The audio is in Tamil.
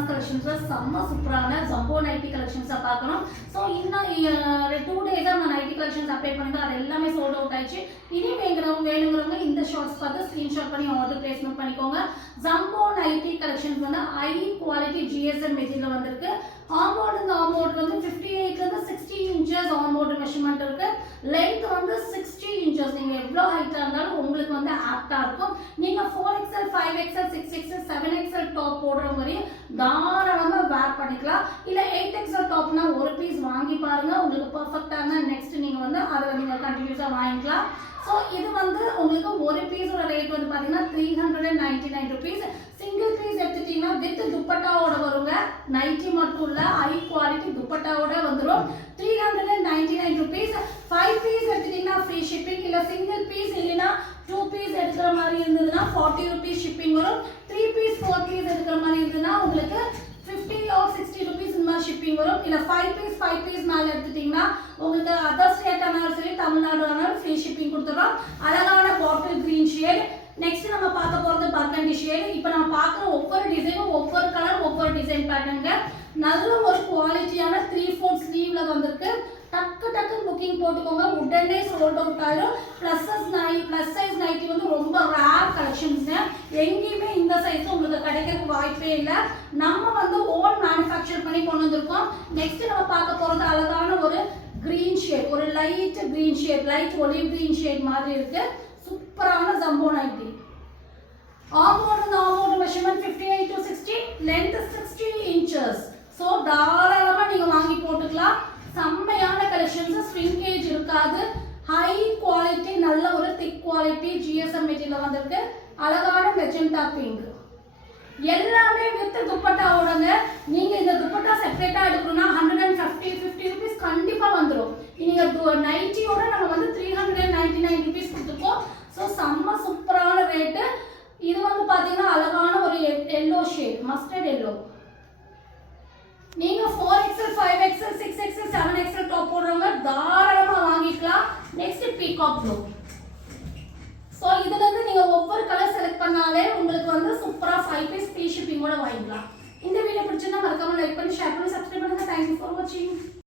மாஸ் கலெக்ஷன்ஸில் செம்ம சூப்பரான ஜம்போ நைட்டி கலெக்ஷன்ஸை பார்க்கணும். ஸோ இன்னும் 2 டேஸாக நான் நைட்டி கலெக்ஷன்ஸ் அப்டேட் பண்ணியிருந்தேன். அது எல்லாமே சோல்ட் அவுட் ஆயிடுச்சு. இனி வேணுங்கிறவங்க இந்த ஷார்ட்ஸ் பார்த்து ஸ்க்ரீன்ஷாட் பண்ணி ஆர்டர் பிளேஸ்மெண்ட் பண்ணிக்கோங்க. ஜம்போ நைட்டி கலெக்ஷன்ஸ் வந்து ஹை குவாலிட்டி ஜிஎஸ்எம் மெட்டீரியல் வந்திருக்கு. ஆர்மோர்டு வந்து 58லேருந்து 60 இன்ச்சஸ் ஆர்மோர்டு மெஷர்மெண்ட் இருக்கு. லென்த் வந்து 60 இன்ச்சஸ். நீங்கள் எவ்வளோ ஹைட்டாக இருந்தாலும் உங்களுக்கு வந்து ஆப்டாக இருக்கும். நீங்கள் 4XL 5XL 6XL 7XL top போடுற மாதிரி தாராளமாக வேர் பண்ணிக்கலாம். இல்லை 8XL டாப்னா ஒரு பீஸ் வாங்கி பாருங்க, உங்களுக்கு பர்ஃபெக்டான நெக்ஸ்ட் நீங்கள் வந்து அதை நீங்கள் கண்டினியூஸாக வாங்கிக்கலாம். ஸோ இது வந்து உங்களுக்கு ஒரு பீஸோட ரேட் வந்து பார்த்தீங்கன்னா 399 ருபீஸ். சிங்கிள் பீஸ் எடுத்துட்டீங்கன்னா வித் துப்பட்டாவோட வருங்க. நைட்டி மட்டும் இல்லை, ஹை குவாலிட்டி துப்பட்டாவோட வந்துடும். 399 ருபீஸ். 5 பீஸ் எடுத்துட்டீங்கன்னா ஃப்ரீ ஷிப்பிங். இல்லை சிங்கிள் பீஸ் இல்லைன்னா 2 பீஸ் எடுக்கிற மாதிரி இருந்ததுன்னா 40 ருபீஸ் ஷிப்பிங் வரும். 3 பீஸ் 4 பீஸ் எடுக்கிற மாதிரி இருந்ததுன்னா உங்களுக்கு 50 or 60 ருபீஸ் இந்த மாதிரி ஷிப்பிங் வரும். இல்லை 5 பீஸ் மேலே எடுத்துட்டீங்கன்னா உங்களுக்கு அதர் ஸ்டேட் ஆனாலும் சரி, தமிழ்நாடு ஆனாலும் ஃப்ரீ ஷிப்பிங் கொடுத்துறோம். அழகான பாட்டில் கிரீன் ஷேட். நெக்ஸ்ட் நம்ம பார்க்க போகிறது பர்கண்டி ஷேட். இப்போ நம்ம பார்க்குற ஒவ்வொரு டிசைனும் ஒவ்வொரு கலர் ஒவ்வொரு டிசைன் பேட்டர்னுங்க. நல்ல ஒரு குவாலிட்டியான 3/4 ஸ்லீவ்ல வந்திருக்கு. டக்கு புக்கிங் போட்டுக்கோங்க, உடனே சோல்ட் அவுட் ஆயிடும். ப்ளஸ் சைஸ் நைட்டி வந்து ரொம்ப ரேர் கலெக்ஷன்ஸ். எங்கேயுமே இந்த சைஸ் உங்களுக்கு கிடைக்கிறதுக்கு வாய்ப்பே இல்லை. நம்ம வந்து ஓன் மேனுஃபேக்சர் பண்ணி கொண்டு வந்திருக்கோம். நெக்ஸ்ட் நம்ம பார்க்க போகிறது அழகான ஒரு கிரீன் ஷேட், ஒரு light green shade, light olive green shade மாதிரி இருக்கு. சூப்பரான jumbo nighty. Armoured measurement 58 to 60, length 60 inches. So தாராளமாக நீங்கள் வாங்கி போட்டுக்கலாம். செம்மையான கலெக்ஷன்ஸ், ஸ்விங்கேஜ் இருக்காது. ஹை குவாலிட்டி, நல்ல ஒரு திக் குவாலிட்டி ஜிஎஸ்எம் மெட்டீரியல் வந்திருக்கு. அழகான மெஜெண்டா பிங்க். எல்லாமே வித் துப்பட்டாவோடங்க. நீங்கள் இந்த துப்பட்டா செப்பரேட்டாக எடுக்கணும்னா 150 ருபீஸ் கண்டிப்பாக வந்துடும். நீங்கள் நைட்டியோட நம்ம வந்து 399 ருபீஸ் கொடுத்துருக்கோம். ஸோ செம்ம சூப்பரான ரேட்டு. இது வந்து பார்த்தீங்கன்னா அழகான ஒரு எல்லோ ஷேட், மஸ்டர்ட் எல்லோ. நீங்க 4XL 5XL 6XL 7XL top போடுறவங்க தாராளமா வாங்கிக்கலாம். Next peacock blue. சோ இதுல இருந்து நீங்க ஒவ்வொரு கலர் செலக்ட் பண்ணாலே உங்களுக்கு வந்து சூப்பரா 5 பீஸ் ஃப்ரீ ஷிப்பிங்கோட வாங்கிக்கலாம். இந்த வீடியோ பிடிச்சிருந்தா மறக்காம லைக் பண்ணி ஷேர் பண்ணி சப்ஸ்கிரைப் பண்ணுங்க. Thank you for watching.